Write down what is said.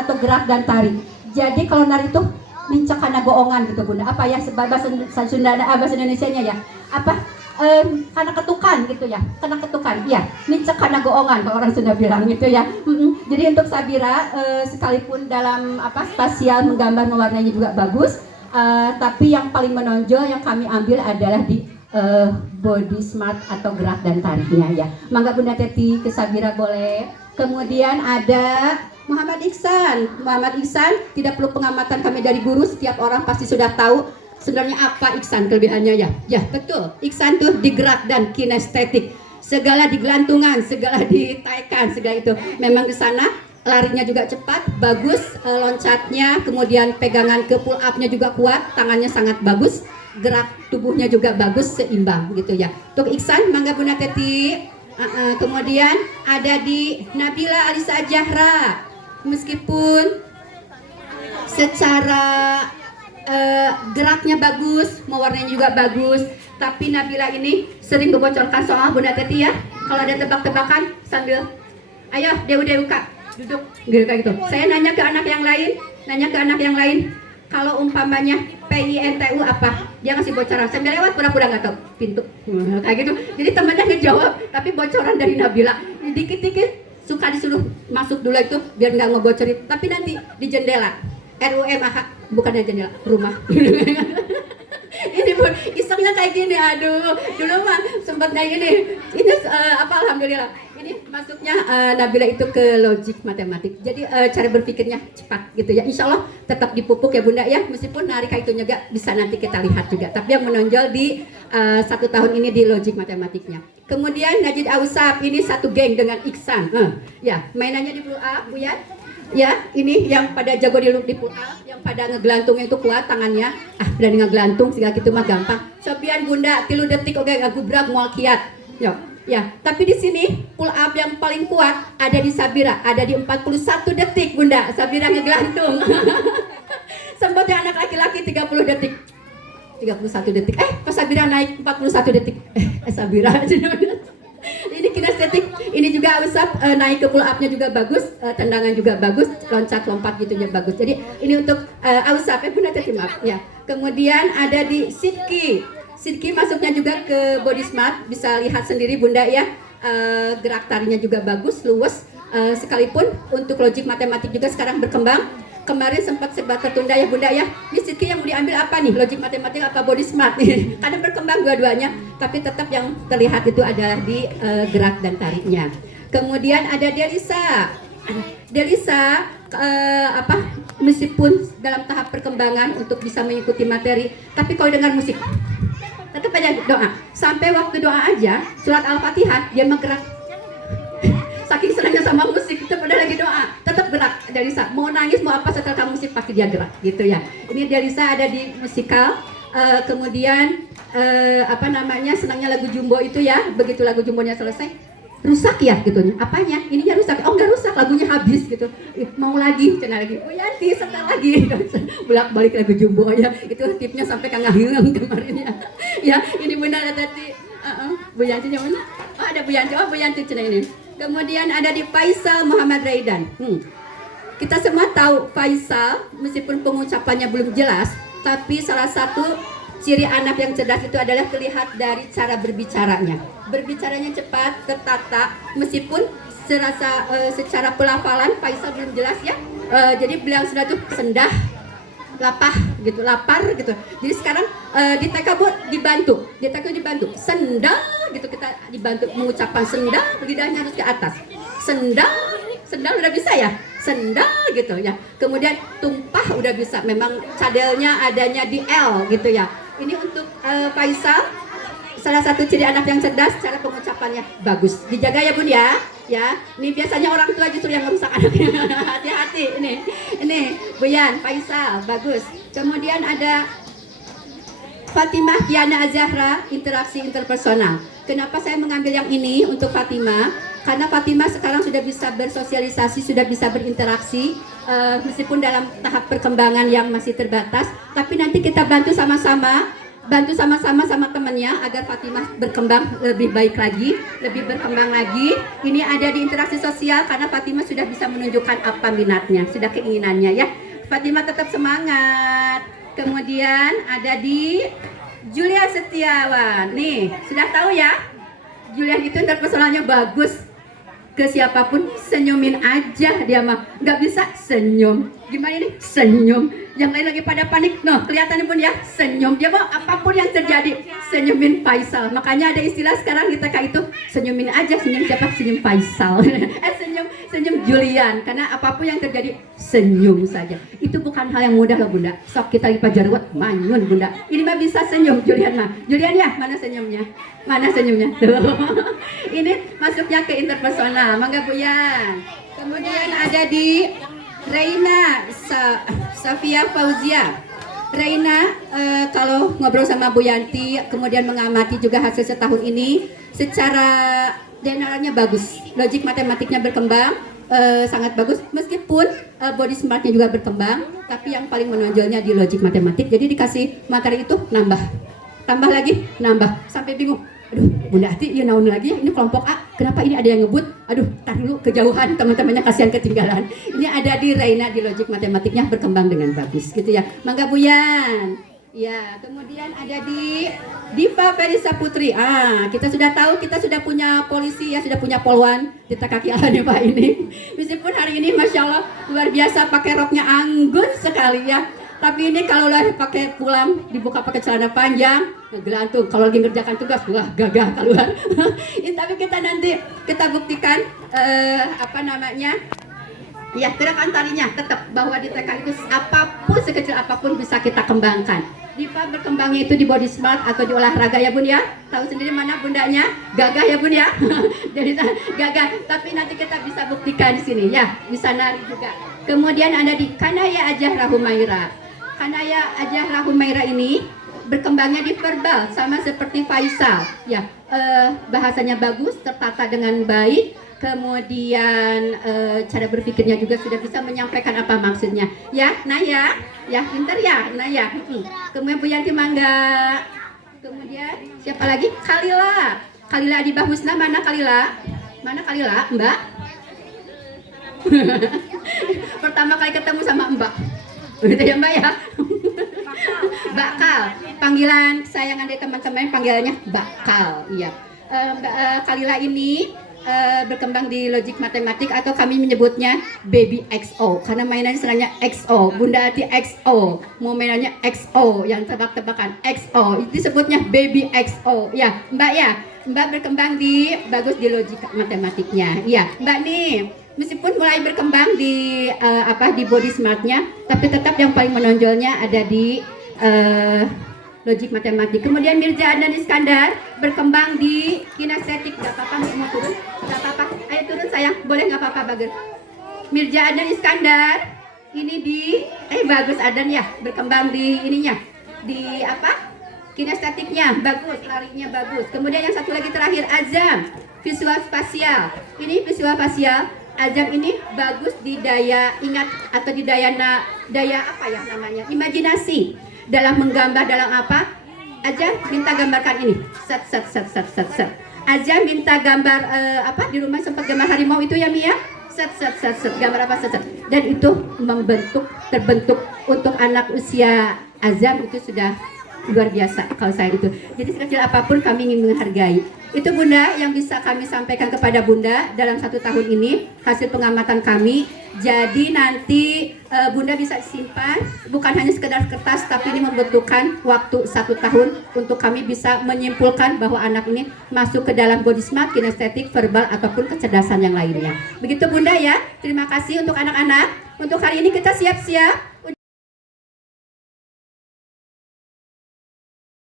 atau gerak dan tari. Jadi kalau nari itu mincakana goongan gitu Bunda. Apa ya bahasa Sunda, bahasa Indonesianya ya? Apa? Karena ketukan gitu ya, karena ketukan, ya, mincak karena goongan kalau orang Sunda bilang gitu ya. Jadi untuk Sabira sekalipun dalam apa spasial menggambar mewarnainya juga bagus, tapi yang paling menonjol yang kami ambil adalah di body smart atau gerak dan tarinya ya. Mangga Bunda Teti ke Sabira boleh. Kemudian ada Muhammad Iksan. Muhammad Iksan tidak perlu pengamatan kami dari guru, setiap orang pasti sudah tahu sebenarnya apa Iksan kelebihannya ya. Ya betul, Iksan tuh digerak dan kinestetik, segala digelantungan, segala ditaikan, segala itu memang di sana. Larinya juga cepat, bagus, loncatnya, kemudian pegangan ke pull up-nya juga kuat, tangannya sangat bagus, gerak tubuhnya juga bagus, seimbang gitu ya. Untuk Iksan, mangga Bunda Teti. Kemudian ada di Nabila Alisa Jahra, meskipun secara geraknya bagus, mewarnanya juga bagus, tapi Nabila ini sering kebocorkan soal Bunda Teti ya. Kalau ada tebak-tebakan sambil, ayo Dewi Kak duduk gitu kayak gitu. Saya nanya ke anak yang lain, kalau umpamanya PINTU apa, dia ngasih bocoran sambil lewat pura-pura nggak tahu pintu kayak gitu. Jadi temannya ngejawab, tapi bocoran dari Nabila dikit-dikit suka disuruh masuk dulu itu biar nggak ngebocorin, tapi nanti di jendela RUMAH, bukannya jendela rumah. Ini Bu, isengnya kayak gini, aduh, dulu mah sempat kayak gini. Ini alhamdulillah, ini masuknya Nabila itu ke logik matematik. Jadi cara berpikirnya cepat gitu ya. Insya Allah tetap dipupuk ya Bunda ya, meskipun narika itu juga bisa nanti kita lihat juga. Tapi yang menonjol di 1 tahun ini di logik matematiknya. Kemudian Najid Ausap, ini satu geng dengan Iksan. Ya, mainannya di pull up, Bu ya. Ya, ini yang pada jago di pull up, yang pada ngegelantungnya itu kuat tangannya. Berani ngegelantung segala gitu mah gampang. Sopian Bunda, 3 detik oke ngagubrak moal kiat. Yo, ya, tapi di sini pull up yang paling kuat ada di Sabira, ada di 41 detik Bunda. Sabira ngegelantung. Sempatnya anak laki-laki 30 detik. 31 detik. Pas Sabira naik 41 detik. Sabira ini kinestetik, ini juga Ausap naik ke pull up-nya juga bagus, tendangan juga bagus, loncat lompat gitunya bagus. Jadi ini untuk Ausap, Bunda Teti maaf ya. Kemudian ada di Sidki masuknya juga ke body smart, bisa lihat sendiri Bunda ya. Gerak tarinya juga bagus, luwes, sekalipun untuk logik matematik juga sekarang berkembang. Kemarin sempat tertunda ya Bunda ya. Ini Sidki yang mau diambil apa nih? Logik matematik apa body smart nih? Karena berkembang dua-duanya, tapi tetap yang terlihat itu adalah di gerak dan tariknya. Kemudian ada Delisa. Meskipun dalam tahap perkembangan untuk bisa mengikuti materi, tapi kalau dengar musik tetap aja doa. Sampai waktu doa aja, surat Al-Fatihah dia menggerak. Saking senangnya sama musik, itu pada lagi doa, tetap gerak. Delisa mau nangis mau apa setelah musik pasti dia gerak gitu ya. Ini Delisa ada di musikal. Kemudian senangnya lagu Jumbo itu ya. Begitu lagu Jumbonya selesai, rusak ya gitu. Apanya? Ininya rusak. Oh enggak rusak, lagunya habis gitu. Mau lagi, cina lagi. Oh Yanti setel lagi. Bolak-balik lagu Jumbo ya. Itu tipnya sampai Kang Ahilem kemarin ya. Ya, ini benar ada di Bu Yanti yang mana? Oh ada Bu Yanti. Oh Bu Yanti cina ini. Kemudian ada di Faisal Muhammad Raidan. Kita semua tahu Faisal, meskipun pengucapannya belum jelas, tapi salah satu ciri anak yang cerdas itu adalah terlihat dari cara berbicaranya. Berbicaranya cepat, tertata, meskipun secara pelafalan Faisal belum jelas ya. Jadi beliau sudah tuh sendah, lapar gitu. Jadi sekarang di TK dibantu sendal gitu, kita dibantu mengucapkan sendal, lidahnya harus ke atas. Sendal udah bisa ya, sendal gitu ya. Kemudian tumpah udah bisa, memang cadelnya adanya di L gitu ya. Ini untuk Faisal, salah satu ciri anak yang cerdas, cara pengucapannya bagus. Dijaga ya Bun ya. Ya, ini biasanya orang tua justru yang merusak anaknya. Hati-hati ini Bu Yan, Faisal, bagus. Kemudian ada Fatimah Kiana Azahra, interaksi interpersonal. Kenapa saya mengambil yang ini untuk Fatimah? Karena Fatimah sekarang sudah bisa bersosialisasi, sudah bisa berinteraksi, meskipun dalam tahap perkembangan yang masih terbatas. Tapi nanti kita bantu sama-sama bantu sama-sama sama temannya agar Fatimah berkembang lebih baik lagi, lebih berkembang lagi. Ini ada di interaksi sosial karena Fatimah sudah bisa menunjukkan apa minatnya, sudah keinginannya ya. Fatimah tetap semangat. Kemudian ada di Julia Setiawan. Nih, sudah tahu ya? Julian itu personalnya bagus. Ke siapapun senyumin aja dia mah, nggak bisa senyum. Gimana ini? Senyum. Yang lain lagi pada panik, no kelihatan pun ya senyum. Dia mau apapun yang terjadi senyumin Faisal. Makanya ada istilah sekarang di TK itu senyumin aja, senyum siapa? Senyum Faisal. senyum Julian. Karena apapun yang terjadi senyum saja. Itu bukan hal yang mudah loh Bunda. Sok kita lagi pajarwat manyun Bunda. Ini mah bisa senyum Julian mah. Julian ya, mana senyumnya? Mana senyumnya? Tuh. Ini masuknya ke interpersonal. Mangga Bu Yan. Kemudian ada di Reina Safia Fauzia. Reina kalau ngobrol sama Bu Yanti, kemudian mengamati juga hasil setahun ini, secara generalnya bagus, logik matematiknya berkembang, sangat bagus. Meskipun body smartnya juga berkembang, tapi yang paling menonjolnya di logik matematik. Jadi dikasih materi itu nambah, tambah lagi, nambah, sampai bingung. Aduh, Bunda Ati, ya naon lagi ya? Ini kelompok A, kenapa ini ada yang ngebut? Aduh, tar dulu kejauhan, teman-temannya kasihan ketinggalan. Ini ada di Reina, di logik matematiknya berkembang dengan bagus, gitu ya. Mangga Bu Yan. Ya, kemudian ada di Diva Ferisa Putri. Kita sudah tahu, kita sudah punya polisi ya, sudah punya polwan di kaki ala Diva ini. Meskipun hari ini Masya Allah luar biasa pakai roknya anggun sekali ya. Tapi ini kalau lagi pakai pulang dibuka pakai celana panjang, ngegelantung. Kalau lagi ngerjakan tugas, wah gagah keluar. Tapi kita buktikan apa namanya? Ya, gerakan tarinya tetap bahwa di TK itu apapun sekecil apapun bisa kita kembangkan. Diva berkembangnya itu di body smart atau di olahraga ya Bun ya. Tahu sendiri mana bundanya? Gagah ya Bun ya. Jadi gagah. Tapi nanti kita bisa buktikan di sini ya. Bisa nari juga. Kemudian ada di Kanaya Ajah Rahumaira. Kanaya Ajah Rahumaira ini berkembangnya di verbal sama seperti Faisal ya, bahasanya bagus, tertata dengan baik, kemudian cara berpikirnya juga sudah bisa menyampaikan apa maksudnya ya. Naya ya, pinter ya Naya. Kemudian Bu Yanti mangga. Kemudian siapa lagi? Kalila Adibah Husna. Mana Kalila Mbak? Pertama kali ketemu sama Mbak gitu ya Mbak ya. Bakal, panggilan kesayangan dari teman-teman panggilannya Bakal. Iya. Kalila ini berkembang di logik matematik atau kami menyebutnya Baby XO karena mainannya sebenarnya XO. Bunda Ati XO, mau mainannya XO yang tebak-tebakan XO. Itu disebutnya Baby XO. Ya, Mbak ya. Mbak berkembang bagus di logik matematiknya. Iya, Mbak nih. Meskipun mulai berkembang di di body smartnya, tapi tetap yang paling menonjolnya ada di logik matematik. Kemudian Mirza Adnan Iskandar berkembang di kinestetik. Gak apa-apa mau turun? Gak apa-apa. Ayo turun sayang. Boleh nggak apa-apa Bager. Mirza Adnan Iskandar ini bagus Adnan ya, berkembang di ininya, di kinestetiknya bagus, larinya bagus. Kemudian yang satu lagi terakhir Azam, visual spasial. Ini visual spasial. Azam ini bagus di daya ingat atau di daya apa ya namanya, imajinasi dalam menggambar dalam apa. Azam minta gambarkan ini, set. Azam minta gambar di rumah sempat gambar harimau itu ya Mia, set gambar apa set. Dan itu terbentuk untuk anak usia Azam itu sudah luar biasa kalau saya itu. Jadi sekecil apapun kami ingin menghargai. Itu Bunda yang bisa kami sampaikan kepada Bunda dalam 1 tahun ini hasil pengamatan kami. Jadi nanti Bunda bisa simpan, bukan hanya sekedar kertas, tapi ini membutuhkan waktu 1 tahun untuk kami bisa menyimpulkan bahwa anak ini masuk ke dalam body smart, kinestetik, verbal ataupun kecerdasan yang lainnya. Begitu Bunda ya. Terima kasih untuk anak-anak. Untuk hari ini kita siap-siap